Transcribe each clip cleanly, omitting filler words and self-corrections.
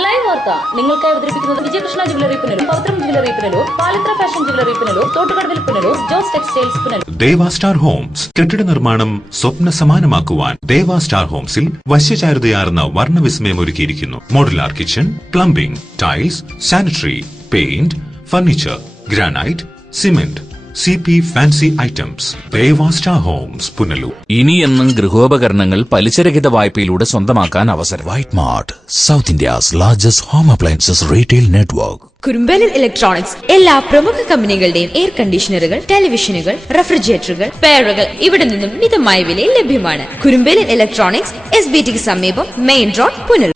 Live വാർത്ത നിങ്ങൾക്കായി അവതരിപ്പിക്കുന്നത് Vijayakrishna jewellery Punalur, Pavithram jewellery Punalur, Palithra fashion jewellery Punalur, തോട്ടുകടവിൽ Punalur, Jose textiles Punalur. Deva star homes കെട്ടിട നിർമ്മാണം സ്വപ്ന സമാനമാക്കുവാൻ ദേവ സ്റ്റാർ ഹോംസിൽ വശ്യചാരുതയാർന്ന വർണ്ണവിസ്മയം ഒരുക്കിയിരിക്കുന്നു. Modular kitchen, plumbing, tiles, sanitary, paint, furniture, granite, cement, CP fancy items. Deva star homes Punalur. ഇനിയെന്നും ഗൃഹോപകരണങ്ങൾ പലിശരഹിത വായ്പയിലൂടെ സ്വന്തമാക്കാൻ അവസരം. White mart, south India's largest home appliances retail network. കുറുമ്പലിൽ ഇലക്ട്രോണിക്സ് എല്ലാ പ്രമുഖ കമ്പനികളുടെയും എയർ കണ്ടീഷണറുകൾ, ടെലിവിഷനുകൾ, റെഫ്രിജറേറ്ററുകൾ, പെയറുകൾ ഇവിടെ നിന്നും മിതമായ വിലയിൽ ലഭ്യമാണ്. കുറുമ്പലിൽ ഇലക്ട്രോണിക്സ്, SBT സമീപം, main road, Punalur.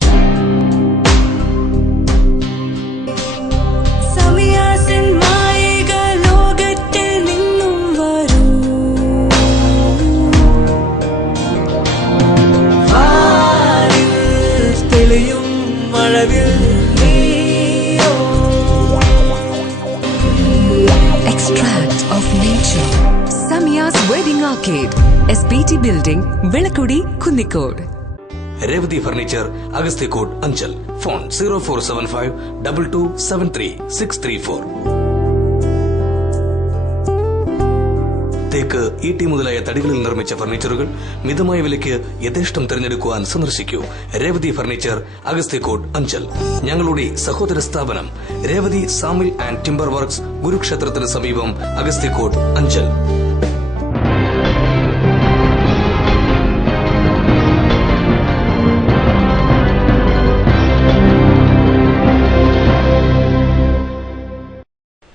Extract of nature. Samiya's Wedding Arcade, SBT Building, Velakudi, Kunnikode. Revati Furniture, Agasthyakode, Anchal. Phone 0475 2273 634. തേക്ക്, ഈട്ടി മുതലായ തടികളിൽ നിർമ്മിച്ച ഫർണിച്ചറുകൾ മിതമായ വിലയ്ക്ക് യഥേഷ്ടം തിരഞ്ഞെടുക്കുവാൻ സന്ദർശിക്കൂ. രേവതി ഫർണിച്ചർ, അഗസ്ത്യക്കോട്, അഞ്ചൽ. ഞങ്ങളുടെ സഹോദര സ്ഥാപനം രേവതി സാമിൽ ആൻഡ് ടിംബർ വർക്ക്സ്, ഗുരുക്ഷേത്രത്തിന് സമീപം, അഗസ്ത്യക്കോട്, അഞ്ചൽ.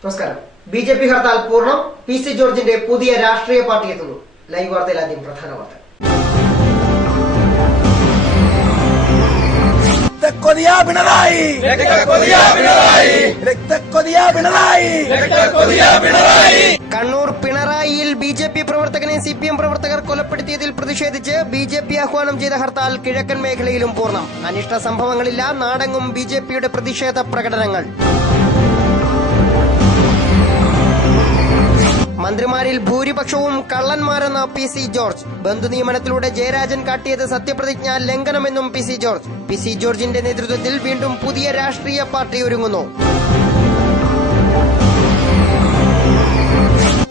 നമസ്കാരം. BJP ഹർത്താൽ പൂർണ്ണം. PC ജോർജിന്റെ പുതിയ രാഷ്ട്രീയ പാർട്ടി എത്തുന്നു. ലൈവ് വാർത്തയിൽ ആദ്യം പ്രധാന വാർത്ത. കണ്ണൂർ പിണറായിയിൽ BJP പ്രവർത്തകനെ CPM പ്രവർത്തകർ കൊലപ്പെടുത്തിയതിൽ പ്രതിഷേധിച്ച് BJP ആഹ്വാനം ചെയ്ത ഹർത്താൽ കിഴക്കൻ മേഖലയിലും പൂർണ്ണം. അനിഷ്ട സംഭവങ്ങളില്ല, നാടെങ്ങും BJPയുടെ പ്രതിഷേധ പ്രകടനങ്ങൾ. മന്ത്രിമാരിൽ ഭൂരിപക്ഷവും കള്ളന്മാരെന്ന PC ജോർജ്. ബന്ധുനിയമനത്തിലൂടെ ജയരാജൻ കാട്ടിയത് സത്യപ്രതിജ്ഞാ ലംഘനമെന്നും PC ജോർജ്. PC ജോർജിന്റെ നേതൃത്വത്തിൽ വീണ്ടും പുതിയ രാഷ്ട്രീയ പാർട്ടി ഒരുങ്ങുന്നു.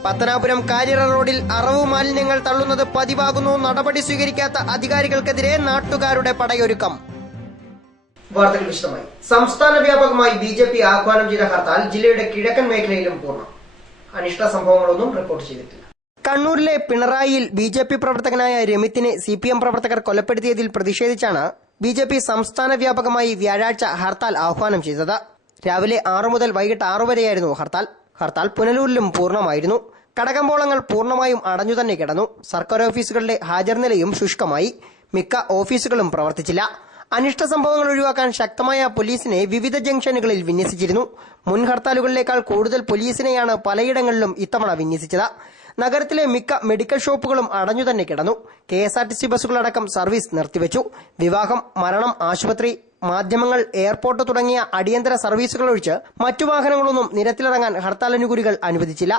പത്തനാപുരം കാര്യറ റോഡിൽ അറവു മാലിന്യങ്ങൾ തള്ളുന്നത് പതിവാകുന്നു. നടപടി സ്വീകരിക്കാത്ത അധികാരികൾക്കെതിരെ നാട്ടുകാരുടെ പടയൊരുക്കം. വാർത്തകൾ വിശദമായി. സംസ്ഥാന വ്യാപകമായി BJP ആഹ്വാനം ചെയ്ത ഹർത്താൽ ജില്ലയുടെ കിഴക്കൻ മേഖലയിലും പൂർണ്ണം. അനിഷ്ട സംഭവങ്ങളൊന്നും റിപ്പോർട്ട് ചെയ്തിട്ടില്ല. കണ്ണൂരിലെ പിണറായിയിൽ BJP പ്രവർത്തകനായ രമിത്തിനെ CPM പ്രവർത്തകർ കൊലപ്പെടുത്തിയതിൽ പ്രതിഷേധിച്ചാണ് BJP സംസ്ഥാന വ്യാപകമായി വ്യാഴാഴ്ച ഹർത്താൽ ആഹ്വാനം ചെയ്തത്. രാവിലെ 6 മുതൽ വൈകിട്ട് 6 വരെയായിരുന്നു ഹർത്താൽ പുനലൂരിലും പൂർണ്ണമായിരുന്നു. കടകമ്പോളങ്ങൾ പൂർണ്ണമായും അടഞ്ഞു തന്നെ കിടന്നു. സർക്കാർ ഓഫീസുകളിലെ ഹാജർ നിലയും ശുഷ്കമായി. മിക്ക ഓഫീസുകളും പ്രവർത്തിച്ചില്ല. അനിഷ്ട സംഭവങ്ങൾ ഒഴിവാക്കാൻ ശക്തമായ പോലീസിനെ വിവിധ ജംഗ്ഷനുകളിൽ വിന്യസിച്ചിരുന്നു. മുൻ ഹർത്താലുകളിലേക്കാൾ കൂടുതൽ പോലീസിനെയാണ് പലയിടങ്ങളിലും ഇത്തവണ വിന്യസിച്ചത്. നഗരത്തിലെ മിക്ക മെഡിക്കൽ ഷോപ്പുകളും അടഞ്ഞു തന്നെ കിടന്നു. KSRTC ബസ്സുകളടക്കം സർവീസ് നിർത്തിവെച്ചു. വിവാഹം, മരണം, ആശുപത്രി, മാധ്യമങ്ങൾ, എയർപോർട്ട് തുടങ്ങിയ അടിയന്തര സർവീസുകൾ ഒഴിച്ച് മറ്റു വാഹനങ്ങളൊന്നും നിരത്തിലിറങ്ങാൻ ഹർത്താൽ അനുകൂലികൾ അനുവദിച്ചില്ല.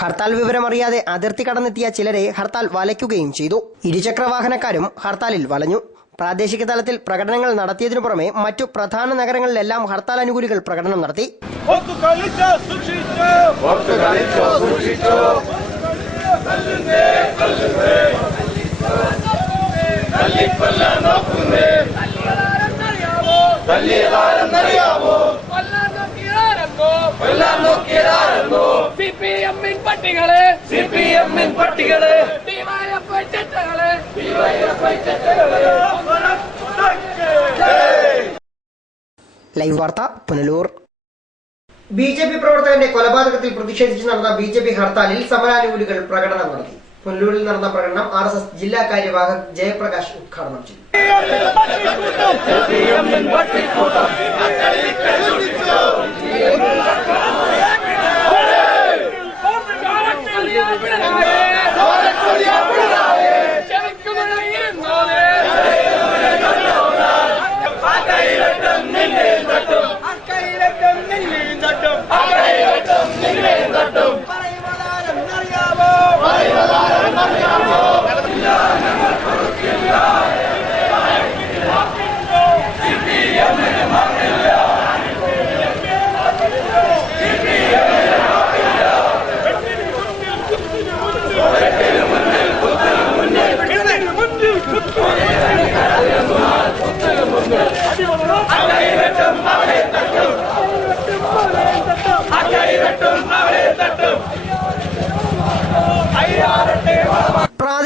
ഹർത്താൽ വിവരമറിയാതെ അതിർത്തി കടന്നെത്തിയ ചിലരെ ഹർത്താൽ വലയ്ക്കുകയും ചെയ്തു. ഇരുചക്ര വാഹനക്കാരും ഹർത്താലിൽ വലഞ്ഞു. പ്രാദേശിക തലത്തിൽ പ്രകടനങ്ങൾ നടത്തിയതിനു പുറമെ മറ്റു പ്രധാന നഗരങ്ങളിലെല്ലാം ഹർത്താൽ അനുകൂലികൾ പ്രകടനം നടത്തി. ലൈവ് വാർത്ത പുനലൂർ. BJP പ്രവർത്തകന്റെ കൊലപാതകത്തിൽ പ്രതിഷേധിച്ച് നടന്ന BJP ഹർത്താലിൽ സമരാനുകൂലികൾ പ്രകടനം നടത്തി. പുനലൂരിൽ നടന്ന പ്രകടനം RSS ജില്ലാ കാര്യവാഹക് ജയപ്രകാശ് ഉദ്ഘാടനം ചെയ്തു. CPM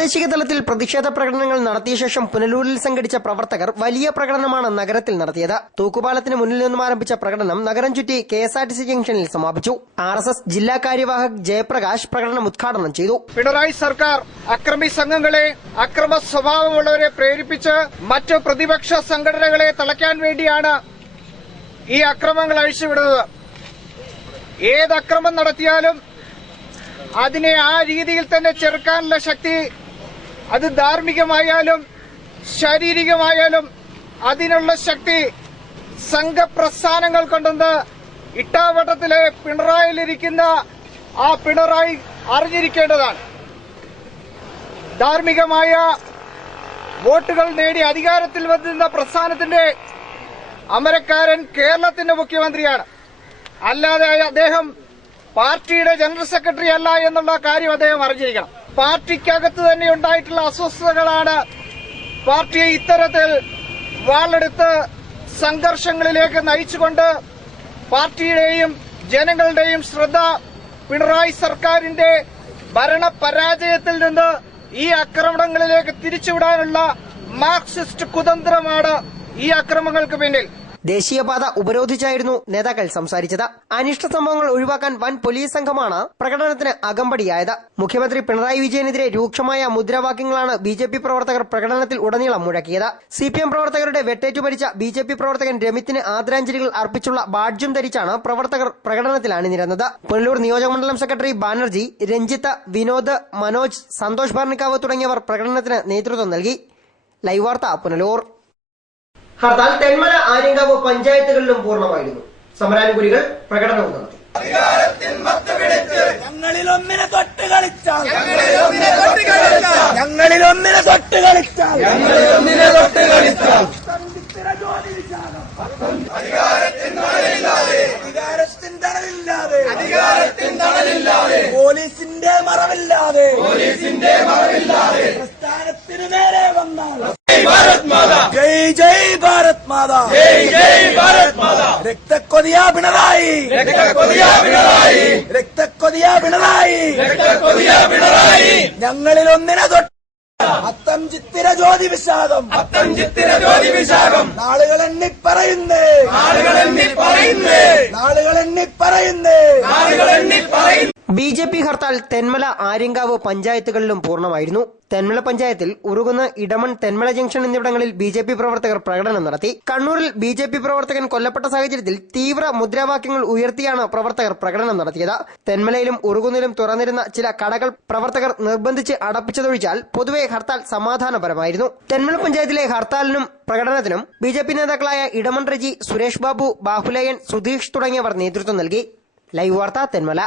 പ്രാദേശിക തലത്തിൽ പ്രതിഷേധ പ്രകടനങ്ങൾ നടത്തിയ ശേഷം പുനലൂരിൽ സംഘടിച്ച പ്രവർത്തകർ വലിയ പ്രകടനമാണ് നഗരത്തിൽ നടത്തിയത്. തൂക്കുപാലത്തിന് മുന്നിൽ നിന്നും ആരംഭിച്ച പ്രകടനം നഗരം ചുറ്റി KSRTC ജംഗ്ഷനിൽ സമാപിച്ചു. RSS ജില്ലാ കാര്യവാഹക് ജയപ്രകാശ് പ്രകടനം ഉദ്ഘാടനം ചെയ്തു. പിണറായി സർക്കാർ അക്രമി സംഘങ്ങളെ, അക്രമ സ്വഭാവമുള്ളവരെ പ്രേരിപ്പിച്ച് മറ്റ് പ്രതിപക്ഷ സംഘടനകളെ തളയ്ക്കാൻ വേണ്ടിയാണ് ഈ അക്രമങ്ങൾ അഴിച്ചുവിടുന്നത്. ഏത് അക്രമം നടത്തിയാലും അതിനെ ആ രീതിയിൽ തന്നെ ചെറുക്കാനുള്ള ശക്തി, അത് ധാർമ്മികമായാലും ശാരീരികമായാലും അതിനുള്ള ശക്തി സംഘപ്രസ്ഥാനങ്ങൾ കൊണ്ടെന്ന് ഇട്ടാവട്ടത്തിലെ പിണറായിലിരിക്കുന്ന ആ പിണറായി അറിഞ്ഞിരിക്കേണ്ടതാണ്. ധാർമ്മികമായ വോട്ടുകൾ നേടി അധികാരത്തിൽ വന്നിരുന്ന പ്രസ്ഥാനത്തിന്റെ അമരക്കാരൻ കേരളത്തിന്റെ മുഖ്യമന്ത്രിയാണ്. അല്ലാതെ അദ്ദേഹം പാർട്ടിയുടെ ജനറൽ സെക്രട്ടറി അല്ല എന്നുള്ള കാര്യം അദ്ദേഹം അറിഞ്ഞിരിക്കണം. പാർട്ടിക്കകത്ത് തന്നെ ഉണ്ടായിട്ടുള്ള അസ്വസ്ഥതകളാണ് പാർട്ടിയെ ഇത്തരത്തിൽ വാളെടുത്ത് സംഘർഷങ്ങളിലേക്ക് നയിച്ചുകൊണ്ട് പാർട്ടിയുടെയും ജനങ്ങളുടെയും ശ്രദ്ധ പിണറായി സർക്കാരിന്റെ ഭരണപരാജയത്തിൽ നിന്ന് ഈ ആക്രമണങ്ങളിലേക്ക് തിരിച്ചുവിടാനുള്ള മാർക്സിസ്റ്റ് കുതന്ത്രമാണ് ഈ അക്രമങ്ങൾക്ക് പിന്നിൽ. ദേശീയപാത ഉപരോധിച്ചായിരുന്നു നേതാക്കൾ സംസാരിച്ചത്. അനിഷ്ട സംഭവങ്ങൾ ഒഴിവാക്കാൻ വൻ പോലീസ് സംഘമാണ് പ്രകടനത്തിന് അകമ്പടിയായത്. മുഖ്യമന്ത്രി പിണറായി വിജയനെതിരെ രൂക്ഷമായ മുദ്രാവാക്യങ്ങളാണ് BJP പ്രവർത്തകർ പ്രകടനത്തിൽ ഉടനീളം മുഴക്കിയത്. CPM പ്രവർത്തകരുടെ വെട്ടേറ്റു മരിച്ച BJP പ്രവർത്തകൻ രമിത്തിന് ആദരാഞ്ജലികൾ അർപ്പിച്ചുള്ള ബാഡ്ജും ധരിച്ചാണ് പ്രവർത്തകർ പ്രകടനത്തിൽ അണിനിരന്നത്. പുനലൂർ നിയോജകമണ്ഡലം സെക്രട്ടറി ബാനർജി, രഞ്ജിത്ത്, വിനോദ്, മനോജ്, സന്തോഷ് ഭർണിക്കാവ് തുടങ്ങിയവർ പ്രകടനത്തിന് നേതൃത്വം നൽകി. ലൈവ് വാർത്ത പുനലൂർ. ഹർത്താൽ തെന്മല, ആര്യങ്കാവ് പഞ്ചായത്തുകളിലും പൂർണ്ണമായിരുന്നു. സമരാനുകൂലികൾ പ്രകടനവും നടത്തി. ഞങ്ങളിലൊന്നിനെ തൊട്ട് കളിച്ചാൽ ഞങ്ങളിലൊന്നിനെ തൊട്ട് കളിച്ചാൽ അധികാരത്തിൻ പോലീസിന്റെ മറവില്ലാതെ പ്രസ്ഥാനത്തിന് നേരെ വന്നാൽ ജയ് ജയ് ഭാരത് മാതാ, ജയ് ജയ് ഭാരത് മാതാ. രക്തക്കൊതിയാ പിണറായി, രക്തക്കൊതിയാ പിണറായി. ഞങ്ങളിലൊന്നിനെ തൊട്ട് അത്തം ചിത്തിര ജ്യോതി വിശാഖം, നാളുകൾ എണ്ണി പറയുന്നേ, BJP ഹർത്താൽ തെന്മല, ആര്യങ്കാവ് പഞ്ചായത്തുകളിലും പൂർണ്ണമായിരുന്നു. തെന്മല പഞ്ചായത്തിൽ ഉറുകുന്ന്, ഇടമൺ, തെന്മല ജംഗ്ഷൻ എന്നിവിടങ്ങളിൽ BJP പ്രവർത്തകർ പ്രകടനം നടത്തി. കണ്ണൂരിൽ BJP പ്രവർത്തകൻ കൊല്ലപ്പെട്ട സാഹചര്യത്തിൽ തീവ്ര മുദ്രാവാക്യങ്ങൾ ഉയർത്തിയാണ് പ്രവർത്തകർ പ്രകടനം നടത്തിയത്. തെന്മലയിലും ഉറുകുന്നിലും തുറന്നിരുന്ന ചില കടകൾ പ്രവർത്തകർ നിർബന്ധിച്ച് അടപ്പിച്ചതൊഴിച്ചാൽ പൊതുവെ ഹർത്താൽ സമാധാനപരമായിരുന്നു. തെന്മല പഞ്ചായത്തിലെ ഹർത്താലിനും പ്രകടനത്തിനും BJP നേതാക്കളായ ഇടമൺ റജി, സുരേഷ് ബാബു, ബാഹുലയൻ, സുധീഷ് തുടങ്ങിയവർ നേതൃത്വം നൽകി. ലൈവ് വാർത്ത തെന്മല.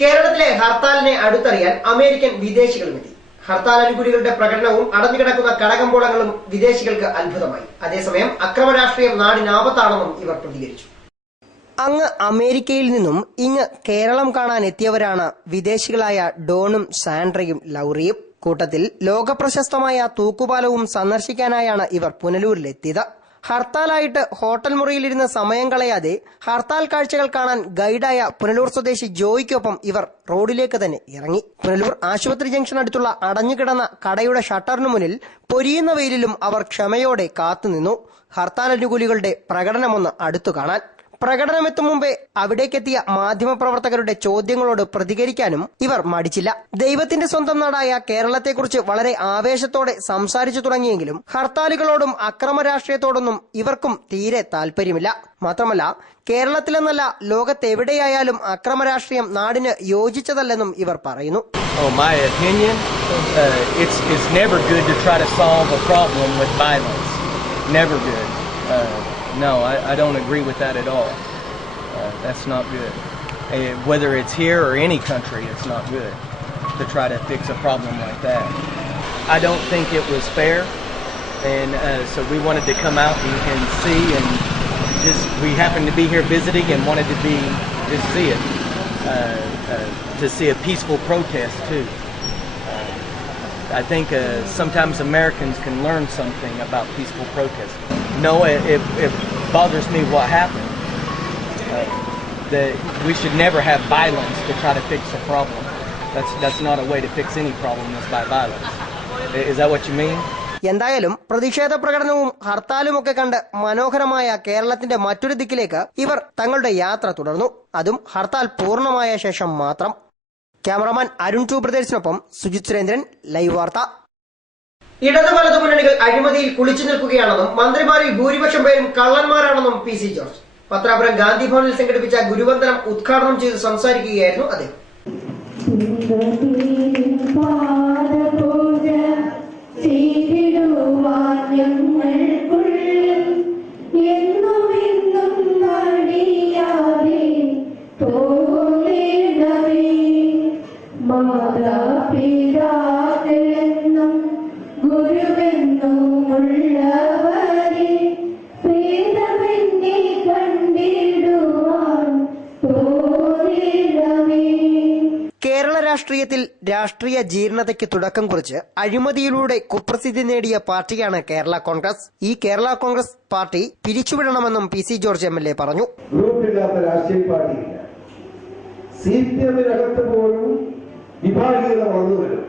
കേരളത്തിലെ ഹർത്താലിനെ അടുത്തറിയാൻ അമേരിക്കൻ വിദേശികളുമെത്തി. ഹർത്താൽ അനുകൂലികളുടെ പ്രകടനവും അടഞ്ഞുകിടക്കുന്ന കടകമ്പോളങ്ങളും വിദേശികൾക്ക് അത്ഭുതമായി. അതേസമയം അക്രമ രാഷ്ട്രീയം നാടിനാപത്താണെന്നും ഇവർ പ്രതികരിച്ചു. അങ്ങ് അമേരിക്കയിൽ നിന്നും ഇങ്ങ് കേരളം കാണാൻ എത്തിയവരാണ് വിദേശികളായ ഡോണും സാൻഡ്രയും ലൌറിയും. കൂട്ടത്തിൽ ലോകപ്രശസ്തമായ തൂക്കുപാലവും സന്ദർശിക്കാനായാണ് ഇവർ പുനലൂരിലെത്തിയത്. ഹർത്താലായിട്ട് ഹോട്ടൽ മുറിയിലിരുന്ന് സമയം കളയാതെ ഹർത്താൽ കാഴ്ചകൾ കാണാൻ ഗൈഡായ പുനലൂർ സ്വദേശി ജോയിക്കൊപ്പം ഇവർ റോഡിലേക്ക് തന്നെ ഇറങ്ങി. പുനലൂർ ആശുപത്രി ജംഗ്ഷൻ അടുത്തുള്ള അടഞ്ഞുകിടന്ന കടയുടെ ഷട്ടറിനു മുന്നിൽ പൊരിയുന്ന വെയിലിലും അവർ ക്ഷമയോടെ കാത്തുനിന്നു. ഹർത്താൽ അനുകൂലികളുടെ പ്രകടനമൊന്ന് അടുത്തു കാണാൻ. പ്രകടനമെത്തും മുമ്പേ അവിടേക്കെത്തിയ മാധ്യമപ്രവർത്തകരുടെ ചോദ്യങ്ങളോട് പ്രതികരിക്കാനും ഇവർ മടിച്ചില്ല. ദൈവത്തിന്റെ സ്വന്തം നാടായ കേരളത്തെക്കുറിച്ച് വളരെ ആവേശത്തോടെ സംസാരിച്ചു തുടങ്ങിയെങ്കിലും ഹർത്താലുകളോടും അക്രമ രാഷ്ട്രീയത്തോടൊന്നും ഇവർക്കും തീരെ താല്പര്യമില്ല. മാത്രമല്ല, കേരളത്തിലെന്നല്ല ലോകത്തെവിടെയായാലും അക്രമ രാഷ്ട്രീയം നാടിന് യോജിച്ചതല്ലെന്നും ഇവർ പറയുന്നു. My opinion, it's never good to try to solve a problem with violence. Never good. No, I don't agree with that at all. That's not good. Whether it's here or any country, it's not good to try to fix a problem like that. I don't think it was fair, and so we wanted to come out and see, and we happened to be here visiting and wanted to just see it, to see a peaceful protest too. I think sometimes Americans can learn something about peaceful protest. No, it bothers me what happened. That we should never have violence to try to fix a problem. That's not a way to fix any problem, is by violence. Is that what you mean? എന്തായാലും പ്രതിഷേധ പ്രകടനവും ഹർത്താലുമൊക്കെ കണ്ട് മനോഹരമായ കേരളത്തിന്റെ മറ്റൊരു ദിക്കിലേക്ക് ഇവർ തങ്ങളുടെ യാത്ര തുടർന്നു. അതും ഹർത്താൽ പൂർണ്ണമായ ശേഷം മാത്രം. ക്യാമറമാൻ അരുൺ ടു ബ്രദേഴ്സിനൊപ്പം സുജിത് സുരേന്ദ്രൻ, ലൈവ് വാർത്ത. ഇടതു വലതു മുന്നണികൾ അഴിമതിയിൽ കുളിച്ചു നിൽക്കുകയാണെന്നും മന്ത്രിമാരിൽ ഭൂരിപക്ഷം പേരും കള്ളന്മാരാണെന്നും P C George Pathrapuram Gandhi ഭവനിൽ സംഘടിപ്പിച്ച ഗുരുവന്ദനം ഉദ്ഘാടനം ചെയ്ത് സംസാരിക്കുകയായിരുന്നു അദ്ദേഹം. കേരള രാഷ്ട്രീയത്തിൽ രാഷ്ട്രീയ ജീർണതയ്ക്ക് തുടക്കം കുറിച്ച് അഴിമതിയിലൂടെ കുപ്രസിദ്ധി നേടിയ പാർട്ടിയാണ് കേരള കോൺഗ്രസ്. ഈ കേരള കോൺഗ്രസ് പാർട്ടി പിരിച്ചുവിടണമെന്നും പി സി ജോർജ് MLA പറഞ്ഞു. ഗ്രൂപ്പില്ലാത്ത രാഷ്ട്രീയ പാർട്ടിയില്ല. CPM-നകത്ത് പോലും വിഭാഗീയത വളർന്നു വരും.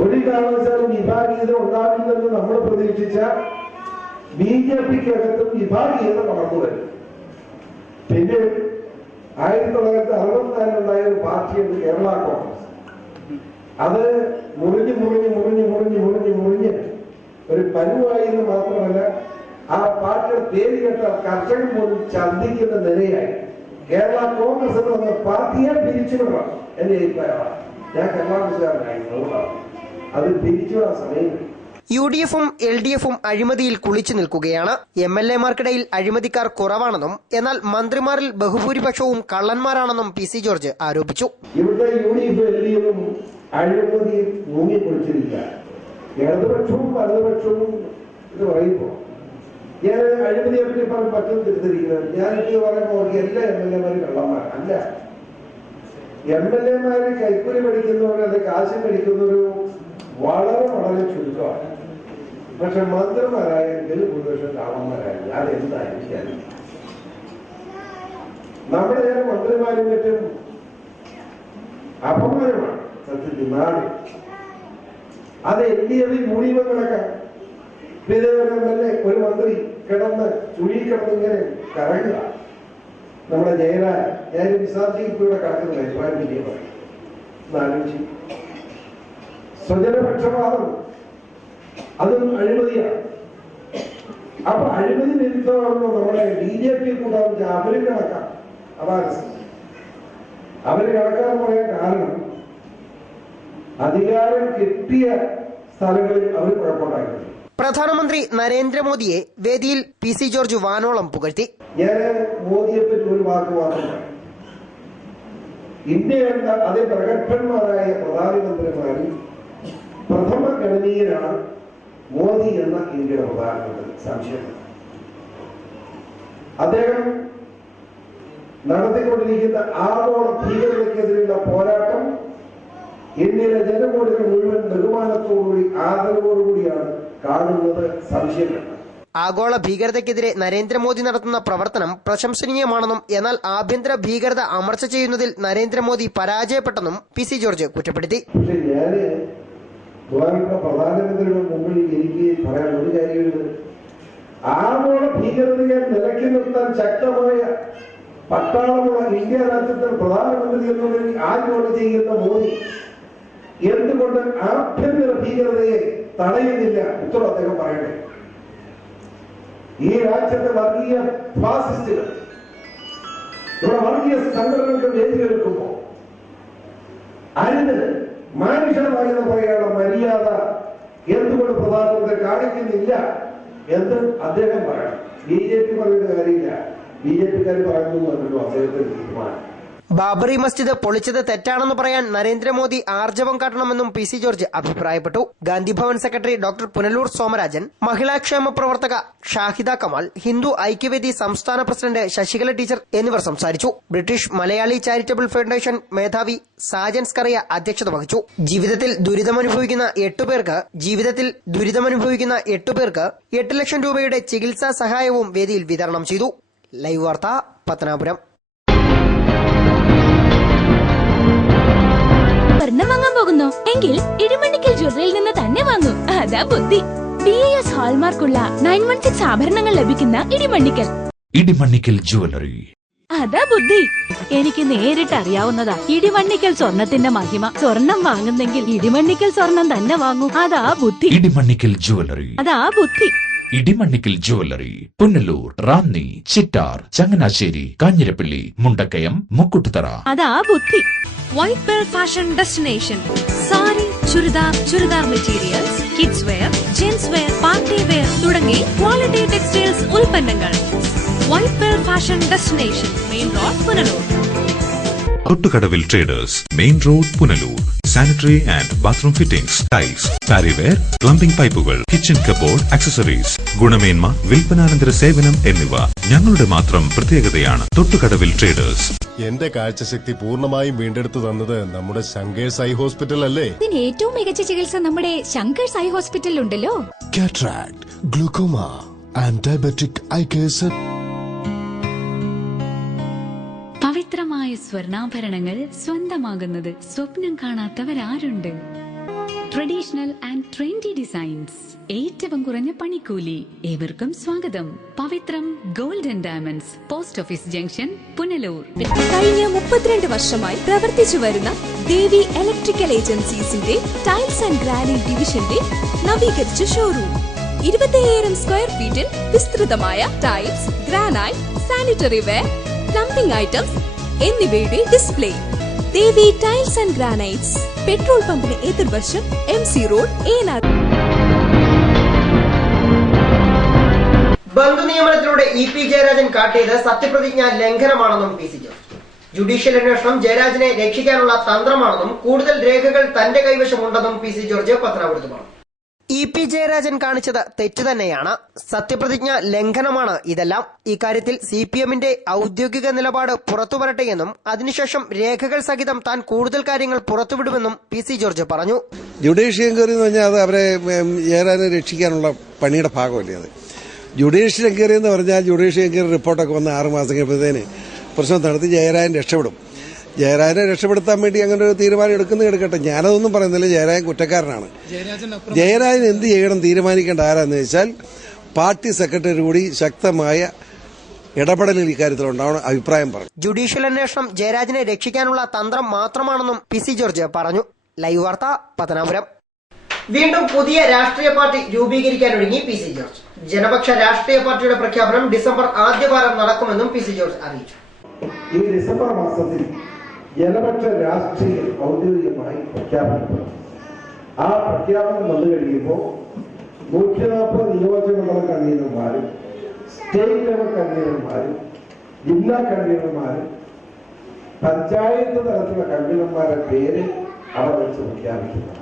ഒരു കാരണവശാലും വിഭാഗീയത ഉണ്ടാവില്ലെന്ന് നമ്മൾ പ്രതീക്ഷിച്ച BJP-ക്കകത്തും വിഭാഗീയത വളർന്നു വരും. പിന്നെ 1964 ഒരു പാർട്ടിയുണ്ട് കേരള കോൺഗ്രസ്. അത് മുറിഞ്ഞ് ഒരു പരുവായി എന്ന് മാത്രമല്ല, ആ പാർട്ടിയുടെ പേര് കേട്ട കർഷകൻ പോലും ഛർദ്ദിക്കുന്ന നിലയായി. കേരള കോൺഗ്രസ് എന്ന് പറഞ്ഞ പാർട്ടിയെ പിരിച്ചുവിടണം എന്റെ അഭിപ്രായമാണ്. ഞാൻ കേരള കോൺഗ്രസ്സുകാരനായിരുന്നു. അത് പിരിച്ചുവിടാൻ സമയം. UDF-ഉം LDF-ഉം അഴിമതിയിൽ കുളിച്ചു നിൽക്കുകയാണ്. MLA-മാർക്കിടയിൽ അഴിമതിക്കാർ കുറവാണെന്നും എന്നാൽ മന്ത്രിമാരിൽ ബഹുഭൂരിപക്ഷവും കള്ളന്മാരാണെന്നും പി സി ജോർജ് ആരോപിച്ചു. ഇവിടെ UDF LDF-ഉം അഴിമതിയിൽ മുങ്ങിപ്പൊളിച്ചിരിക്കുക. ഇടതുപക്ഷവും വലതുപക്ഷവും ഇത് പറയുമ്പോൾ ഞാൻ അഴിമതിയെ പറ്റി പറഞ്ഞ് പറ്റും തിരിച്ചിരിക്കുന്നത്. ഞാനിത് പറയുമ്പോൾ എല്ലാ MLA-മാരും കള്ളന്മാരല്ല. MLA-മാര് കൈക്കൂലി പഠിക്കുന്നവരും അത് കാശ് പഠിക്കുന്നവരും വളരെ ചുരുക്കമാണ്. പക്ഷെ മന്ത്രിമാരായെങ്കിൽ ഭൂരിപക്ഷം കള്ളന്മാരായിരുന്നു. അതെന്തായിരിക്കും നമ്മുടെ നേരെ മന്ത്രിമാരും മറ്റും അപമാനമാണ് സത്യത്തിൽ നാട്. അത് LDF മുഴുവൻ കിടക്കാം. പിന്നെ ഒരു മന്ത്രി കിടന്ന് ചുഴിക്കിടന്ന് ഇങ്ങനെ കറങ്ങുക. നമ്മുടെ ജയരാജ്, ഞാൻ വിസാർജിക്ക് ഇവിടെ കിടക്കുന്നില്ല, അഭിപ്രായം വലിയ പറയും. എന്നാലോചിച്ച് സ്വജനപക്ഷപാതം അതും അഴിമതിയാണ്. അപ്പൊ അഴിമതി വിരുദ്ധമാണെന്നോ നമ്മുടെ BJP കൂടാതെ അവര് കണക്കാം. അതാണ് അവര് കണക്കാൻ പറയാൻ കാരണം അധികാരം കിട്ടിയ സ്ഥലങ്ങളിൽ അവർ കുഴപ്പമുണ്ടായിരുന്നു. പ്രധാനമന്ത്രി നരേന്ദ്രമോദിയെ വേദിയിൽ പി സി ജോർജ് വാനോളം പുകഴ്ത്തി. ഞാൻ മോദിയെ പറ്റി ഒരു വാക്ക് മാത്രമാണ്. ഇന്ത്യ കണ്ട അതേ പ്രഗത്ഭന്മാരായ പ്രധാനമന്ത്രിമാരിൽ പ്രഥമ ഗണനീയനാണ് മോദി എന്ന ഇന്ത്യയുടെ പ്രധാനമന്ത്രി. സംശയമില്ല. അദ്ദേഹം നടത്തിക്കൊണ്ടിരിക്കുന്ന ആഗോള ഭീകരതയ്ക്കെതിരെയുള്ള പോരാട്ടം ഇന്ത്യയിലെ ജനകോടികൾ മുഴുവൻ ബഹുമാനത്തോടുകൂടി ആദരവോടുകൂടിയാണ് കാണുന്നത്. സംശയമില്ല. ആഗോള ഭീകരതയ്ക്കെതിരെ നരേന്ദ്രമോദി നടത്തുന്ന പ്രവർത്തനം പ്രശംസനീയമാണെന്നും എന്നാൽ ആഭ്യന്തര ഭീകരത അമർച്ച ചെയ്യുന്നതിൽ നരേന്ദ്രമോദി പരാജയപ്പെട്ടെന്നും പി സി ജോർജ് കുറ്റപ്പെടുത്തി. പക്ഷെ ഞാന് പ്രധാനമന്ത്രിയുടെ മുമ്പിൽ എനിക്ക് പറയാൻ ഒരു കാര്യമുണ്ട്. ആഗോള ഭീകരതയെ നിലയ്ക്ക് നിർത്താൻ ശക്തമായ പട്ടാളമുള്ള ഇന്ത്യ രാജ്യത്തെ പ്രധാനമന്ത്രി എന്നുള്ളതിൽ ആഗോളം ചെയ്യുന്ന മോദി എന്തുകൊണ്ട് ആഭ്യന്തര ഭീകരതയെ തടയുന്നില്ല? ഉത്തരം അദ്ദേഹം പറയട്ടെ. ഈ രാജ്യത്തെ വർഗീയ ഫാസിസ്റ്റുകൾ ഇവിടെ വർഗീയ സംഘടനകൾക്ക് വേദിയെടുക്കുമ്പോ അതിന് മാനുഷികമായെന്ന് പറയാനുള്ള മര്യാദ എന്തുകൊണ്ട് പ്രധാനമന്ത്രി കാണിക്കുന്നില്ല എന്ന് അദ്ദേഹം പറയണം. BJP പറയുന്ന കാര്യമില്ല. BJP-ക്കാർ പറയുന്നു അദ്ദേഹത്തിന്റെ തീരുമാനം. ബാബറി മസ്ജിദ് പൊളിച്ചത് തെറ്റാണെന്ന് പറയാൻ നരേന്ദ്രമോദി ആർജവം കാട്ടണമെന്നും പി സി ജോർജ് അഭിപ്രായപ്പെട്ടു. ഗാന്ധിഭവൻ സെക്രട്ടറി ഡോക്ടർ പുനലൂർ സോമരാജൻ, മഹിളാക്ഷേമ പ്രവർത്തക ഷാഹിദ കമാൽ, ഹിന്ദു ഐക്യവേദി സംസ്ഥാന പ്രസിഡന്റ് ശശികല ടീച്ചർ എന്നിവർ സംസാരിച്ചു. ബ്രിട്ടീഷ് മലയാളി ചാരിറ്റബിൾ ഫൗണ്ടേഷൻ മേധാവി സാജൻ സ്കറിയ അധ്യക്ഷത വഹിച്ചു. ജീവിതത്തിൽ ദുരിതമനുഭവിക്കുന്ന 8 പേർക്ക് 8 ലക്ഷം രൂപയുടെ ചികിത്സാ സഹായവും വേദിയിൽ വിതരണം ചെയ്തു. ലൈവ് വാർത്ത, പത്തനാപുരം. സ്വർണം വാങ്ങാൻ പോകുന്നു എങ്കിൽ ഇടിമണ്ണിക്കൽ ജ്വല്ലറിയിൽ നിന്ന് തന്നെ വാങ്ങൂ. അതാ ബുദ്ധി. BIS ഹാൾമാർക്കുള്ള 916 ആഭരണങ്ങൾ ലഭിക്കുന്ന ഇടിമണ്ണിക്കൽ. ഇടിമണ്ണിക്കൽ ജുവലറി. അതാ ബുദ്ധി. എനിക്ക് നേരിട്ട് അറിയാവുന്നതാ ഇടിമണ്ണിക്കൽ സ്വർണത്തിന്റെ മഹിമ. സ്വർണം വാങ്ങുന്നെങ്കിൽ ഇടിമണ്ണിക്കൽ സ്വർണം തന്നെ വാങ്ങൂ. അതാ ബുദ്ധി. ഇടിമണ്ണിക്കൽ ജുവലറി. അതാ ബുദ്ധി. ഇടിമണ്ണിക്കൽ ജുവലറി, പുനലൂർ, റാന്നി, ചിറ്റാർ, ചങ്ങനാശ്ശേരി, കാഞ്ഞിരപ്പള്ളി, മുണ്ടക്കയം, മുക്കുട്ടുതറ. അതാ ബുദ്ധി. White pearl fashion destination. Sari, churidar materials, kids wear, gents wear, party wear തുടങ്ങി ക്വാളിറ്റി ടെക്സ്റ്റൈൽസ് ഉൽപ്പന്നങ്ങൾ. White pearl fashion destination, main road, Punalur. Thottukadavil traders, main road, Punalur. Sanitary and bathroom fittings, tiles, Parryware, plumbing പൈപ്പുകൾ, kitchen cupboard, accessories, ഗുണമേന്മ, വിൽപ്പനാനന്തര സേവനം എന്നിവ ഞങ്ങളുടെ മാത്രം പ്രത്യേകതയാണ്. തൊട്ടുകടവിൽ ട്രേഡേഴ്സ്. എന്റെ കാഴ്ചശക്തി പൂർണ്ണമായും വീണ്ടെടുത്തു തന്നത് നമ്മുടെ ശങ്കേഴ്സ് ഐ ഹോസ്പിറ്റൽ അല്ലേ? ഇതിന് ഏറ്റവും മികച്ച ചികിത്സ നമ്മുടെ ശങ്കേഴ്സ് ഐ ഹോസ്പിറ്റലിൽ ഉണ്ടല്ലോ. Cataract, glaucoma and diabetic eye care. പവിത്രമായ സ്വർണ്ണാഭരണങ്ങൾ സ്വന്തമാകുന്നത് സ്വപ്നം കാണാത്തവരാരുണ്ട്? ട്രഡീഷണൽ ആൻഡ് ട്രെൻഡി ഡിസൈൻസ്, ഏറ്റവും കുറഞ്ഞ പണിക്കൂലി. ഏവർക്കും സ്വാഗതം. Pavithram gold and diamonds, post office junction, Punalur. കഴിഞ്ഞ 32 വർഷമായി പ്രവർത്തിച്ചു വരുന്ന ദേവി ഇലക്ട്രിക്കൽ ഏജൻസീസിന്റെ ടൈൽസ് ആൻഡ് ഗ്രാനൈറ്റ് ഡിവിഷന്റെ നവീകരിച്ച ഷോറൂം. 25,000 സ്ക്വയർ ഫീറ്റിൽ വിസ്തൃതമായ tiles, granite, sanitary ware, plumbing items എന്നിവയുടെ display. Devi tiles and granites, petrol പമ്പിന് എതിർവശം, MC റോഡ്, ഏനാർ. ബന്ധു നിയമനത്തിലൂടെ EP ജയരാജൻ കാട്ടിയത് സത്യപ്രതിജ്ഞ ലംഘനമാണെന്നും PC ജോർജ്. ജുഡീഷ്യൽ അന്വേഷണം ജയരാജനെ രക്ഷിക്കാനുള്ള തന്ത്രമാണെന്നും കൂടുതൽ രേഖകൾ തന്റെ കൈവശമുണ്ടെന്നും PC ജോർജ് പത്തനാപുരത്ത് പറഞ്ഞു. EP ജയരാജൻ കാണിച്ചത് തെറ്റ് തന്നെയാണ്. സത്യപ്രതിജ്ഞ ലംഘനമാണ് ഇതെല്ലാം. ഇക്കാര്യത്തിൽ CPMന്റെ ഔദ്യോഗിക നിലപാട് പുറത്തുവരട്ടെയെന്നും അതിനുശേഷം രേഖകൾ സഹിതം താൻ കൂടുതൽ കാര്യങ്ങൾ പുറത്തുവിടുമെന്നും PC ജോർജ് പറഞ്ഞു. ജുഡീഷ്യൽ എൻക്വയറി എന്ന് പറഞ്ഞാൽ അത് അവരെ ജയരാജനെ രക്ഷിക്കാനുള്ള പണിയുടെ ഭാഗമല്ലേ അത്. ജുഡീഷ്യൽ എൻക്വയറി എന്ന് പറഞ്ഞാൽ ജുഡീഷ്യൽ എൻക്വയറി റിപ്പോർട്ടൊക്കെ വന്ന് 6 മാസം കഴിയുമ്പോഴത്തേന് പ്രശ്നം നടത്തി ജയരാജൻ രക്ഷപ്പെടും. ജയരാജനെ രക്ഷപ്പെടുത്താൻ വേണ്ടി അങ്ങനെ ഒരു തീരുമാനം എടുക്കട്ടെ. ഞാനതൊന്നും പറയുന്നില്ല. ജയരാജൻ കുറ്റക്കാരനാണ്. ജയരാജൻ എന്ത് ചെയ്യണം തീരുമാനിക്കേണ്ട ആരാന്ന് വെച്ചാൽ പാർട്ടി സെക്രട്ടറി കൂടി ശക്തമായ ഇടപെടലിൽ ഇക്കാര്യത്തിലുണ്ടാവണം അഭിപ്രായം പറഞ്ഞു. ജുഡീഷ്യൽ അന്വേഷണം ജയരാജനെ രക്ഷിക്കാനുള്ള തന്ത്രം മാത്രമാണെന്നും PC ജോർജ് പറഞ്ഞു. ലൈവ് വാർത്ത, പത്തനാപുരം. വീണ്ടും പുതിയ രാഷ്ട്രീയ പാർട്ടി രൂപീകരിക്കാനൊരുങ്ങി PC ജോർജ്. ജനപക്ഷ രാഷ്ട്രീയ പാർട്ടിയുടെ പ്രഖ്യാപനം ഡിസംബർ ആദ്യവാരം നടക്കുമെന്നും PC ജോർജ് അറിയിച്ചു. ഈ ഡിസംബർ മാസത്തിൽ ജനപക്ഷ രാഷ്ട്രീയം ഔദ്യോഗികമായി പ്രഖ്യാപിക്കപ്പെടും. ആ പ്രഖ്യാപനം വന്നു കഴിയുമ്പോൾ 140 നിയോജകമണ്ഡലം കൺവീനർമാരും സ്റ്റേറ്റ് ലെവൽ കൺവീനർമാരും ജില്ലാ കൺവീനർമാരും പഞ്ചായത്ത് തലത്തിലുള്ള കൺവീനർമാരുടെ പേര് അവർ വെച്ച് പ്രഖ്യാപിക്കുന്നു.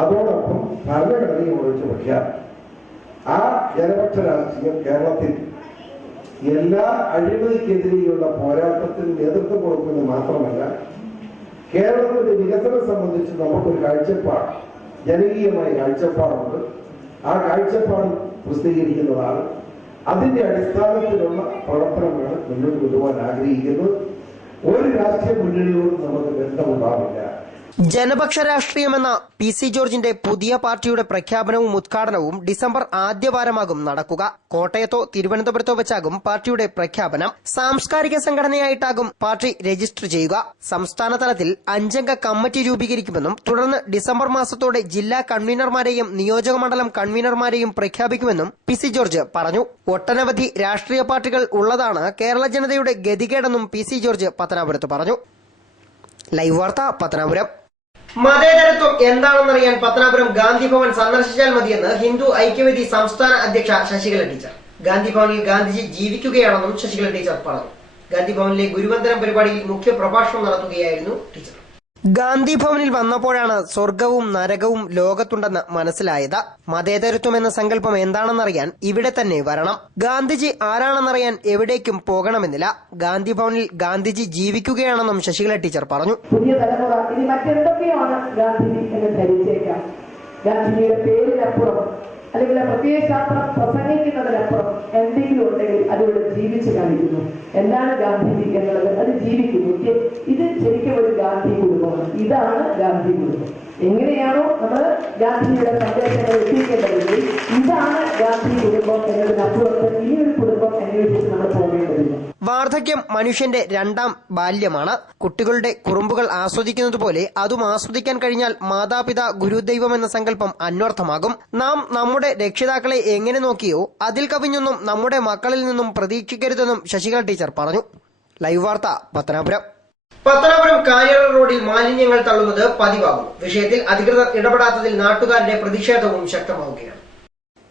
അതോടൊപ്പം ഭരണഘടനയും ഒഴിച്ച് പ്രഖ്യാപിക്കും. ആ ജനപക്ഷ രാഷ്ട്രീയം കേരളത്തിൽ എല്ലാ അഴിമതിക്കെതിരെയുള്ള പോരാട്ടത്തിന് നേതൃത്വം കൊടുക്കുന്നത് മാത്രമല്ല, കേരളത്തിന്റെ വികസനം സംബന്ധിച്ച് നമുക്കൊരു കാഴ്ചപ്പാട്, ജനകീയമായ കാഴ്ചപ്പാടുണ്ട്. ആ കാഴ്ചപ്പാട് പ്രസിദ്ധീകരിക്കുന്നതാണ്. അതിന്റെ അടിസ്ഥാനത്തിലുള്ള പ്രവർത്തനമാണ് മുന്നോട്ട് കൊണ്ടുപോകാൻ ആഗ്രഹിക്കുന്നത്. ഒരു രാഷ്ട്രീയ മുന്നണിയോടും നമുക്ക് ബന്ധമുണ്ടാവില്ല. ജനപക്ഷ രാഷ്ട്രീയമെന്ന PC ജോർജിന്റെ പുതിയ പാർട്ടിയുടെ പ്രഖ്യാപനവും ഉദ്ഘാടനവും ഡിസംബർ ആദ്യവാരമാകും നടക്കുക. കോട്ടയത്തോ തിരുവനന്തപുരത്തോ വെച്ചാകും പാർട്ടിയുടെ പ്രഖ്യാപനം. സാംസ്കാരിക സംഘടനയായിട്ടാകും പാർട്ടി രജിസ്റ്റർ ചെയ്യുക. സംസ്ഥാന തലത്തിൽ 5 അംഗ കമ്മിറ്റി രൂപീകരിക്കുമെന്നും തുടർന്ന് ഡിസംബർ മാസത്തോടെ ജില്ലാ കൺവീനർമാരെയും നിയോജകമണ്ഡലം കൺവീനർമാരെയും പ്രഖ്യാപിക്കുമെന്നും PC ജോർജ് പറഞ്ഞു. ഒട്ടനവധി രാഷ്ട്രീയ പാർട്ടികൾ ഉള്ളതാണ് കേരള ജനതയുടെ ഗതികേടെന്നും PC ജോർജ് പത്തനാപുരത്ത് പറഞ്ഞു. ലൈവ് വാർത്ത, പത്തനാപുരം. മതേതരത്വം എന്താണെന്നറിയാൻ പത്തനാപുരം ഗാന്ധിഭവൻ സന്ദർശിച്ചാൽ മതിയെന്ന് ഹിന്ദു ഐക്യവേദി സംസ്ഥാന അധ്യക്ഷ ശശികല ടീച്ചർ. ഗാന്ധിഭവനിൽ ഗാന്ധിജി ജീവിക്കുകയാണെന്നും ശശികല ടീച്ചർ പറഞ്ഞു. ഗാന്ധിഭവനിലെ ഗുരുവന്ദനം പരിപാടിയിൽ മുഖ്യ പ്രഭാഷണം നടത്തുകയായിരുന്നു ടീച്ചർ. ഗാന്ധിഭവനിൽ വന്നപ്പോഴാണ് സ്വർഗവും നരകവും ലോകത്തുണ്ടെന്ന് മനസ്സിലായത്. മതേതരത്വം എന്ന സങ്കല്പം എന്താണെന്നറിയാൻ ഇവിടെ തന്നെ വരണം. ഗാന്ധിജി ആരാണെന്നറിയാൻ എവിടേക്കും പോകണമെന്നില്ല. ഗാന്ധിഭവനിൽ ഗാന്ധിജി ജീവിക്കുകയാണെന്നും ശശികല ടീച്ചർ പറഞ്ഞു. പുതിയ തലമുറ ഇനി മറ്റെന്തൊക്കെയാണ് ഗാന്ധിജി എന്ന് ധരിച്ചേക്കാം. ഗാന്ധിജിയുടെ പേരിനപ്പുറം അല്ലെങ്കിൽ പ്രത്യയശാസ്ത്രം പ്രസംഗിക്കുന്നതിനപ്പുറം എന്തെങ്കിലും ഉണ്ടെങ്കിൽ അതിവിടെ ജീവിച്ചു കാണിക്കുന്നു. എന്താണ് ഗാന്ധിജി എന്നുള്ളത്? അത് ജീവിക്കുന്നു. ഇത് ശരിക്കും ഒരു ഗാന്ധി കുടുംബമാണ്. ഇതാണ് ഗാന്ധി കുടുംബം. എങ്ങനെയാണോ നമ്മൾ ഗാന്ധിജിയുടെ സന്ദേശങ്ങൾ എത്തിക്കേണ്ടതെങ്കിൽ ഇതാണ് ഗാന്ധി കുടുംബം എന്നതിനപ്പുറത്ത് ഈ ഒരു കുടുംബം അന്വേഷിച്ച് നമ്മൾ പോകേണ്ടതില്ല. വാർദ്ധക്യം മനുഷ്യന്റെ രണ്ടാം ബാല്യമാണ്. കുട്ടികളുടെ കുറുമ്പുകൾ ആസ്വദിക്കുന്നത് പോലെ അതും ആസ്വദിക്കാൻ കഴിഞ്ഞാൽ മാതാപിതാ ഗുരുദൈവം എന്ന സങ്കല്പം അന്വർത്ഥമാകും. നാം നമ്മുടെ രക്ഷിതാക്കളെ എങ്ങനെ നോക്കിയോ അതിൽ കവിഞ്ഞൊന്നും നമ്മുടെ മക്കളിൽ നിന്നും പ്രതീക്ഷിക്കരുതെന്നും ശശികല ടീച്ചർ പറഞ്ഞു. ലൈവ് വാർത്ത പത്തനാപുരം. പത്തനാപുരം കാര്യാല റോഡിൽ മാലിന്യങ്ങൾ തള്ളുന്നത് പതിവാകും. വിഷയത്തിൽ അധികൃതർ ഇടപെടാത്തതിൽ നാട്ടുകാരുടെ പ്രതിഷേധവും ശക്തമാവുകയാണ്.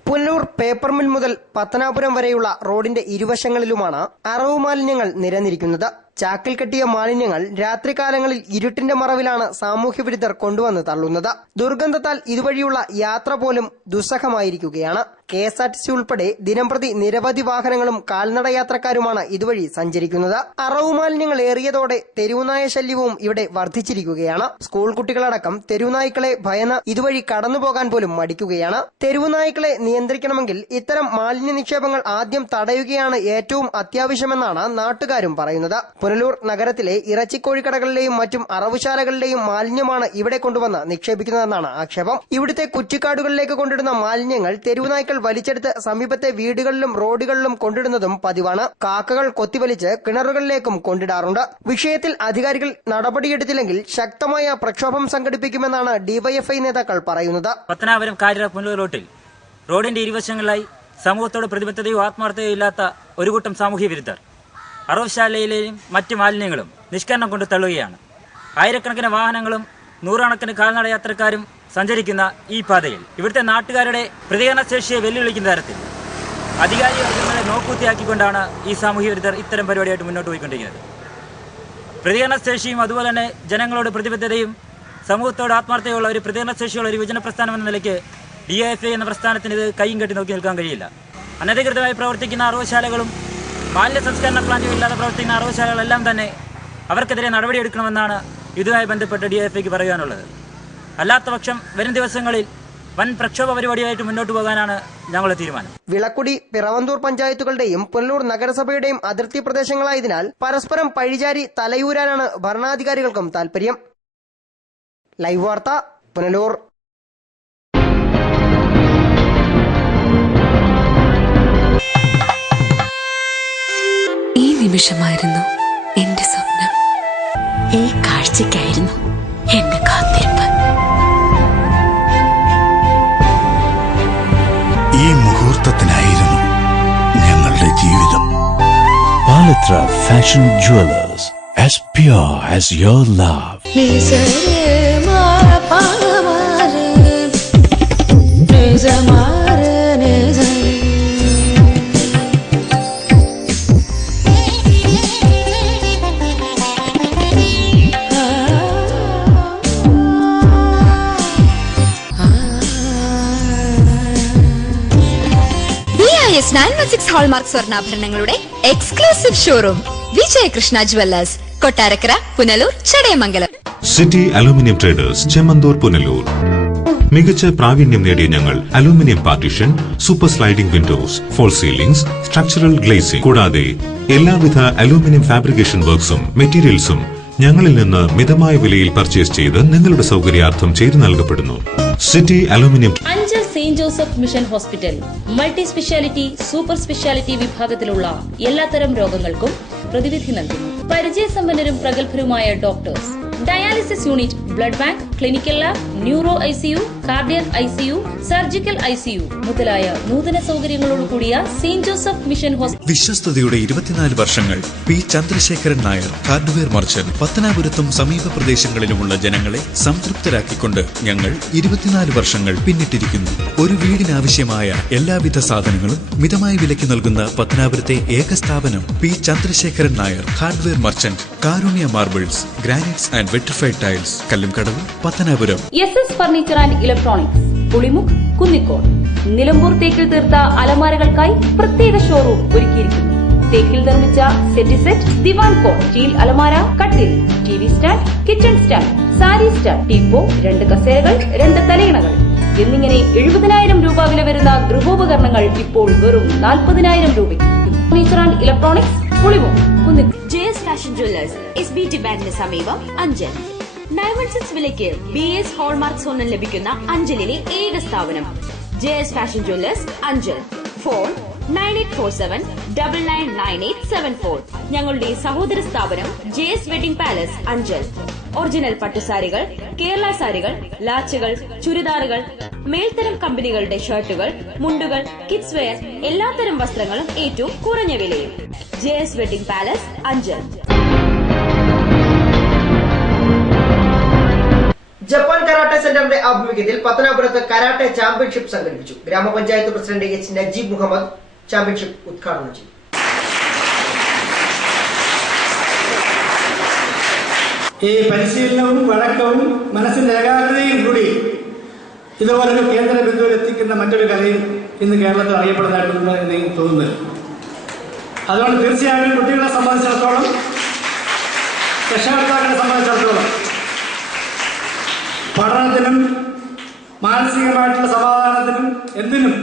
പുനലൂർ പേപ്പർ മിൽ മുതൽ പത്തനാപുരം വരെയുള്ള റോഡിന്റെ ഇരുവശങ്ങളിലുമാണ് അറവു മാലിന്യങ്ങൾ നിരന്നിരിക്കുന്നത്. ചാക്കിൽ കെട്ടിയ മാലിന്യങ്ങൾ രാത്രികാലങ്ങളിൽ ഇരുട്ടിന്റെ മറവിലാണ് സാമൂഹ്യ വിരുദ്ധർ കൊണ്ടുവന്ന് തള്ളുന്നത്. ദുർഗന്ധത്താൽ ഇതുവഴിയുള്ള യാത്ര പോലും ദുസ്സഹമായിരിക്കുകയാണ്. KSRTC ഉൾപ്പെടെ ദിനംപ്രതി നിരവധി വാഹനങ്ങളും കാൽനട യാത്രക്കാരുമാണ് ഇതുവഴി സഞ്ചരിക്കുന്നത്. അറവു മാലിന്യങ്ങൾ ഏറിയതോടെ തെരുവുനായ ശല്യവും ഇവിടെ വർദ്ധിച്ചിരിക്കുകയാണ്. സ്കൂൾ കുട്ടികളടക്കം തെരുവുനായ്ക്കളെ ഭയന്ന് ഇതുവഴി കടന്നുപോകാൻ പോലും മടിക്കുകയാണ്. തെരുവുനായ്ക്കളെ നിയന്ത്രിക്കണമെങ്കിൽ ഇത്തരം മാലിന്യ നിക്ഷേപങ്ങൾ ആദ്യം തടയുകയാണ് ഏറ്റവും അത്യാവശ്യമെന്നാണ് നാട്ടുകാരും പറയുന്നത്. പുനലൂർ നഗരത്തിലെ ഇറച്ചിക്കോഴിക്കടകളിലെയും മറ്റും അറവുശാലകളിലെയും മാലിന്യമാണ് ഇവിടെ കൊണ്ടുവന്ന് നിക്ഷേപിക്കുന്നതെന്നാണ് ആക്ഷേപം. ഇവിടുത്തെ കുറ്റിക്കാടുകളിലേക്ക് കൊണ്ടിടുന്ന മാലിന്യങ്ങൾ തെരുവുനായ്ക്കൾ വലിച്ചെടുത്ത് സമീപത്തെ വീടുകളിലും റോഡുകളിലും കൊണ്ടിടുന്നതും പതിവാണ്. കാക്കകൾ കൊത്തിവലിച്ച് കിണറുകളിലേക്കും കൊണ്ടിടാറുണ്ട്. വിഷയത്തിൽ അധികാരികൾ നടപടിയെടുത്തില്ലെങ്കിൽ ശക്തമായ പ്രക്ഷോഭം സംഘടിപ്പിക്കുമെന്നാണ് ഡിവൈഎഫ്ഐ നേതാക്കൾ പറയുന്നത്. പത്തനാപുരം കാര്യാല പുനലൂർ റോഡിൽ റോഡിന്റെ ഇരുവശങ്ങളിലായി സമൂഹത്തോട് പ്രതിബദ്ധതയോ ആത്മാർത്ഥതയോ ഇല്ലാത്ത ഒരു കൂട്ടം സാമൂഹ്യ വിരുദ്ധർ അറവുശാലയിലെയും മറ്റ് മാലിന്യങ്ങളും നിഷ്കരണം കൊണ്ട് തള്ളുകയാണ്. ആയിരക്കണക്കിന് വാഹനങ്ങളും നൂറുകണക്കിന് കാൽനട യാത്രക്കാരും സഞ്ചരിക്കുന്ന ഈ പാതയിൽ ഇവിടുത്തെ നാട്ടുകാരുടെ പ്രതികരണശേഷിയെ വെല്ലുവിളിക്കുന്ന തരത്തിൽ അധികാരി വർഗങ്ങളെ നോക്കൂത്തിയാക്കിക്കൊണ്ടാണ് ഈ സാമൂഹ്യ വിരുദ്ധർ ഇത്തരം പരിപാടിയായിട്ട് മുന്നോട്ട് പോയിക്കൊണ്ടിരിക്കുന്നത്. പ്രതികരണശേഷിയും അതുപോലെ തന്നെ ജനങ്ങളോട് പ്രതിബദ്ധതയും സമൂഹത്തോട് ആത്മാർത്ഥതയുള്ള ഒരു പ്രതികരണശേഷിയുള്ള ഒരു യുവജന പ്രസ്ഥാനം എന്ന നിലയ്ക്ക് DIFA എന്ന പ്രസ്ഥാനത്തിന് ഇത് കൈയും കെട്ടി നോക്കി നിൽക്കാൻ കഴിയില്ല. അനധികൃതമായി പ്രവർത്തിക്കുന്ന അറവുശാലകളും മാലിന്യ സംസ്കരണ പ്ലാന്റുകൾ ഇല്ലാതെ പ്രവർത്തിക്കുന്ന അറവുശാലകളെല്ലാം തന്നെ അവർക്കെതിരെ നടപടിയെടുക്കണമെന്നാണ് ഇതുമായി ബന്ധപ്പെട്ട് DIFAക്ക് പറയാനുള്ളത്. അല്ലാത്ത പക്ഷം വരും ദിവസങ്ങളിൽ വൻ പ്രക്ഷോഭ പരിപാടിയായിട്ട് മുന്നോട്ട് പോകാനാണ് ഞങ്ങളുടെ തീരുമാനം. വിളക്കുടി, പിറവന്തൂർ പഞ്ചായത്തുകളുടെയും പുനലൂർ നഗരസഭയുടെയും അതിർത്തി പ്രദേശങ്ങളായതിനാൽ പരസ്പരം പഴിചാരി തലയൂരാനാണ് ഭരണാധികാരികൾക്കും താൽപര്യം. ലൈവ് വാർത്ത പുനലൂർ. ഈ നിമിഷമായിരുന്നു എന്റെ സ്വപ്നം. ഈ കാഴ്ചയ്ക്കായിരുന്നു എന്റെ കാത്തിരിപ്പ്. ഈ മുഹൂർത്തത്തിനായിരുന്നു ഞങ്ങളുടെ ജീവിതം. Palathra fashion jewellers, as pure as your love. BIS 916 hallmark സ്വർണ്ണാഭരണങ്ങളുടെ exclusive showroom Vijayakrishna jewellers, Kottarakkara, Punalur, Chadayamangalam. City aluminium traders, Chemmanthoor, Punalur. മികച്ച പ്രാവീണ്യം നേടിയ ഞങ്ങൾ aluminium partition, super sliding windows, false ceilings, structural glazing കൂടാതെ എല്ലാവിധ അലൂമിനിയം ഫാബ്രിക്കേഷൻ വർക്ക്സും മെറ്റീരിയൽസും ഞങ്ങളിൽ നിന്ന് മിതമായ വിലയിൽ പർച്ചേസ് ചെയ്ത് നിങ്ങളുടെ സൗകര്യാർത്ഥം ചെയ്തു നൽകപ്പെടുന്നു. City aluminium. Anchal saint Joseph mission hospital multi speciality, super speciality വിഭാഗത്തിലുള്ള എല്ലാത്തരം രോഗങ്ങൾക്കും പ്രതിവിധി നൽകുന്നു. പരിചയസമ്പന്നരും പ്രഗത്ഭരുമായ doctors, dialysis unit, blood bank, clinical lab, neuro ICU, cardiac ICU, surgical ICU മുതലായ നൂതന സൗകര്യങ്ങളോടുകൂടിയ സെയിന്റ് ജോസഫ് മിഷൻ ഹോസ്പിറ്റൽ. വിശ്വസ്തയുടെ 24 വർഷങ്ങൾ. P. Chandrasekharan Nair, hardware merchant. പത്തനാപുരത്തും സമീപ പ്രദേശങ്ങളിലുമുള്ള ജനങ്ങളെ സംതൃപ്തരാക്കിക്കൊണ്ട് ഞങ്ങൾ 24 വർഷങ്ങൾ പിന്നിട്ടിരിക്കുന്നു. ഒരു വീടിനാവശ്യമായ എല്ലാവിധ സാധനങ്ങളും മിതമായ വിലയ്ക്ക് നൽകുന്ന പത്തനാപുരത്തെ ഏക സ്ഥാപനം P. Chandrasekharan Nair, hardware merchant. Karunya marbles, granites and vitrified tiles, Kallumkadavu, Pathanapuram. SS furniture and electronics, Pulimukku, Kunnicode. Nilambur തേക്കിൽ തീർത്ത അലമാരകൾക്കായി പ്രത്യേക ഷോറൂം ഒരുക്കിയിരിക്കുന്നു. തേക്കിൽ നിർമ്മിച്ച സെറ്റ്, ദിവാൻ കോട്ട്, സ്റ്റീൽ അലമാര, കട്ടിൽ, TV stand, kitchen stand, sari stand, teapoy, 2 കസേരകൾ, 2 തലയിണകൾ, എന്നിങ്ങനെ 70,000 രൂപ വില വരുന്ന ഗൃഹോപകരണങ്ങൾ ഇപ്പോൾ വെറും 40,000 രൂപയ്ക്ക്. Furniture and electronics പുളിമോ Kunnil. JS fashion Jewellers SBT ബാങ്കിന് സമീപം അഞ്ചൽ. 916 വിലയ്ക്ക് BS ഹോൾമാർക്ക് സ്വർണം ലഭിക്കുന്ന അഞ്ചലിലെ ഏക സ്ഥാപനം JS fashion jewellers Anchal. Phone 9847999874. ഞങ്ങളുടെ സഹോദര സ്ഥാപനം JS wedding palace Anchal. Original പട്ടുസാരികൾ, കേരള സാരികൾ, ലാച്ചുകൾ, ചുരിദാറുകൾ, മേൽത്തരം കമ്പനികളുടെ ഷർട്ടുകൾ, മുണ്ടുകൾ, കിഡ്സ് വെയർ, എല്ലാത്തരം വസ്ത്രങ്ങളും ഏറ്റവും കുറഞ്ഞ വിലയിൽ. JS wedding palace Anchal. Japan karate സെന്ററിന്റെ ആഭിമുഖ്യത്തിൽ പത്തനാപുരത്ത് കരാട്ടെ ചാമ്പ്യൻഷിപ്പ് സംഘടിപ്പിച്ചു. ഗ്രാമപഞ്ചായത്ത് president H. Najeeb Muhammad championship ഉദ്ഘാടനം ചെയ്തു. ഈ പരിശീലനവും വഴക്കവും മനസ്സിന്റെ ഏകാഗ്രതയും കൂടി ഇതുപോലൊരു കേന്ദ്ര ബിന്ദുവിൽ എത്തിക്കുന്ന മറ്റൊരു കലയും ഇന്ന് കേരളത്തിൽ അറിയപ്പെടുന്നതായിട്ടുണ്ട് എന്ന് എനിക്ക് തോന്നുന്നത്. അതുകൊണ്ട് തീർച്ചയായും കുട്ടികളെ സംബന്ധിച്ചിടത്തോളം, രക്ഷകർത്താക്കളെ സംബന്ധിച്ചിടത്തോളം പഠനത്തിനും മാനസികമായിട്ടുള്ള സമാധാനത്തിനും എന്തിനും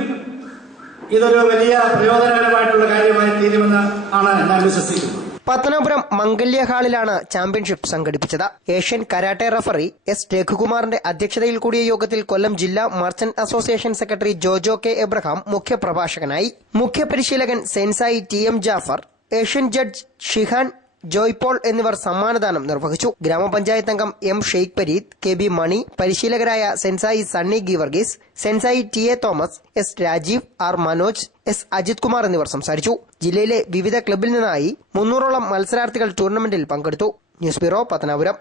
ഇതൊരു വലിയ പ്രയോജനകരമായിട്ടുള്ള കാര്യമായി തീരുമെന്ന് ആണ് ഞാൻ വിശ്വസിക്കുന്നത്. പത്തനാപുരം മംഗല്യ ഹാളിലാണ് ചാമ്പ്യൻഷിപ്പ് സംഘടിപ്പിച്ചത്. Asian karate referee S. രഘുകുമാറിന്റെ അധ്യക്ഷതയിൽ കൂടിയ യോഗത്തിൽ കൊല്ലം ജില്ലാ merchant association secretary Jojo K. Abraham മുഖ്യപ്രഭാഷകനായി. മുഖ്യപരിശീലകൻ sensei TM Jaffar, Asian judge shihan Joypaul എന്നിവർ സമ്മാനദാനം നിർവഹിച്ചു. ഗ്രാമപഞ്ചായത്ത് അംഗം M. ഷെയ്ഖ് പരീദ്, KB മണി, പരിശീലകരായ sensei Sunny Geevarghese, sensei TA Thomas, S. Rajeev, R. Manoj, S. Ajith Kumar എന്നിവർ സംസാരിച്ചു. ജില്ലയിലെ വിവിധ ക്ലബിൽ നിന്നായി 300ഓളം മത്സരാർത്ഥികൾ ടൂർണമെന്റിൽ പങ്കെടുത്തു. News bureau Pathanapuram.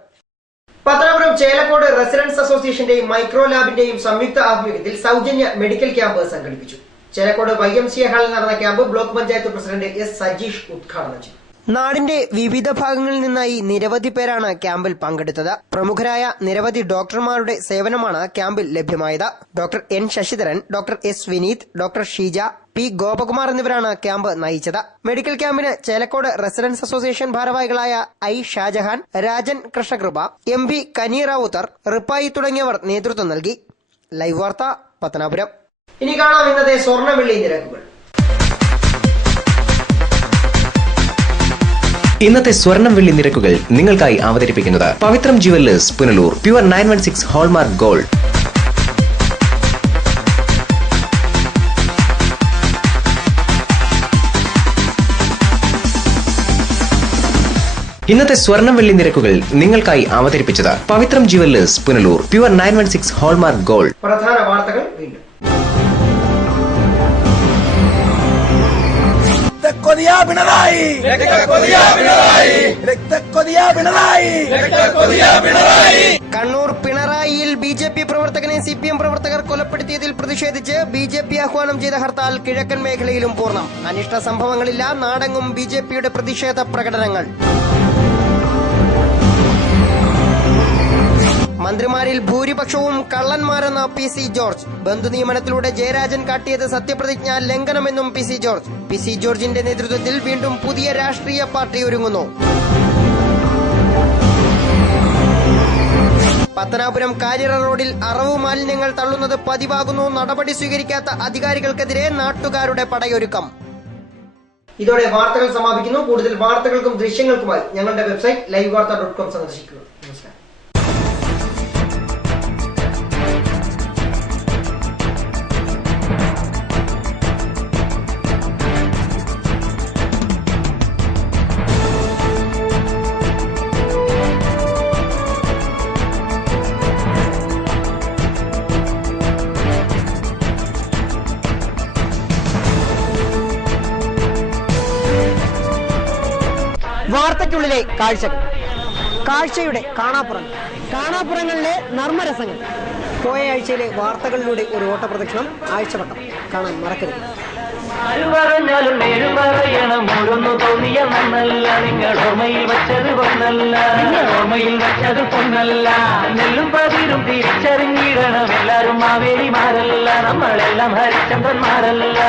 Pathanapuram Chelakkode residents അസോസിയേഷന്റെയും മൈക്രോ ലാബിന്റെയും സംയുക്ത ആഭിമുഖ്യത്തിൽ സൗജന്യ മെഡിക്കൽ ക്യാമ്പ് സംഘടിപ്പിച്ചു. ചേലക്കോട് YMCA ഹാളിൽ നടന്ന camp block panchayat president S. Sajeesh ഉദ്ഘാടനം ചെയ്തു. നാടിന്റെ വിവിധ ഭാഗങ്ങളിൽ നിന്നായി നിരവധി പേരാണ് ക്യാമ്പിൽ പങ്കെടുത്തത്. പ്രമുഖരായ നിരവധി ഡോക്ടർമാരുടെ സേവനമാണ് ക്യാമ്പിൽ ലഭ്യമായത്. Doctor N. Sasidharan, doctor S. Vineeth, doctor Sheeja, P. Gopakumar എന്നിവരാണ് ക്യാമ്പ് നയിച്ചത്. മെഡിക്കൽ ക്യാമ്പിന് ചേലക്കോട് റെസിഡൻസ് അസോസിയേഷൻ ഭാരവാഹികളായ I. ഷാജഹാൻ, രാജൻ കൃഷ്ണകൃപ, MB കനി റാവുത്തർ, റിപ്പായി തുടങ്ങിയവർ നേതൃത്വം നൽകി. ലൈവ് വാർത്ത പത്തനാപുരം. ഇനി കാണാം ഇന്നത്തെ സ്വർണ്ണ വെള്ളി നിരക്കുകൾ. ഇന്നത്തെ സ്വർണം വെള്ളി നിരക്കുകൾ നിങ്ങൾക്കായി അവതരിപ്പിക്കുന്നത് Pavithram jewellers Punalur. Pure 916 hallmark gold. ഇന്നത്തെ സ്വർണം വെള്ളി നിരക്കുകൾ നിങ്ങൾക്കായി അവതരിപ്പിച്ചത് Pavithram jewellers Punalur. Pure 916 hallmark gold. പ്രധാന വാർത്തകൾ വീണ്ടും. കണ്ണൂർ പിണറായിയിൽ BJP പ്രവർത്തകനെ CPM പ്രവർത്തകർ കൊലപ്പെടുത്തിയതിൽ പ്രതിഷേധിച്ച് BJP ആഹ്വാനം ചെയ്ത ഹർത്താൽ കിഴക്കൻ മേഖലയിലും പൂർണ്ണം. അനിഷ്ട സംഭവങ്ങളില്ല, നാടെങ്ങും BJPയുടെ പ്രതിഷേധ പ്രകടനങ്ങൾ. മന്ത്രിമാരിൽ ഭൂരിപക്ഷവും കള്ളന്മാരെന്ന PC ജോർജ്. ബന്ധുനിയമനത്തിലൂടെ ജയരാജൻ കാട്ടിയത് സത്യപ്രതിജ്ഞാ ലംഘനമെന്നും PC ജോർജ്. PC ജോർജിന്റെ നേതൃത്വത്തിൽ വീണ്ടും പുതിയ രാഷ്ട്രീയ പാർട്ടി ഒരുങ്ങുന്നു. പത്തനാപുരം കാര്യറ റോഡിൽ അറവു മാലിന്യങ്ങൾ തള്ളുന്നത് പതിവാകുന്നു. നടപടി സ്വീകരിക്കാത്ത അധികാരികൾക്കെതിരെ നാട്ടുകാരുടെ പടയൊരുക്കം. ഇതോടെ വാർത്തകൾ സമാപിക്കുന്നു. കൂടുതൽ വാർത്തകൾക്കും ദൃശ്യങ്ങൾക്കുമായി ഞങ്ങളുടെ വെബ്സൈറ്റ് livevarta.com സന്ദർശിക്കുക. നമസ്കാരം. വാർത്തയ്ക്കുള്ളിലെ കാഴ്ചകൾ, കാഴ്ചയുടെ കാണാപ്പുറങ്ങളിലെ നർമ്മരസങ്ങൾ. പോയ ആഴ്ചയിലെ വാർത്തകളിലൂടെ ഒരു ഓട്ടപ്രദക്ഷിണം, ആഴ്ചവട്ടം കാണാൻ മറക്കരുത്. പറഞ്ഞാലും പറയണം, ഓരോന്നു തോന്നിയ നന്നല്ല. നിങ്ങൾ ഓർമ്മയിൽ വെച്ചത് പൊന്നല്ല, നെല്ലും പതിരും തിരിച്ചറിഞ്ഞിടണം. എല്ലാരും മാവേലിമാരല്ല, നമ്മളെല്ലാം ഹരിചന്ദ്രന്മാരല്ല.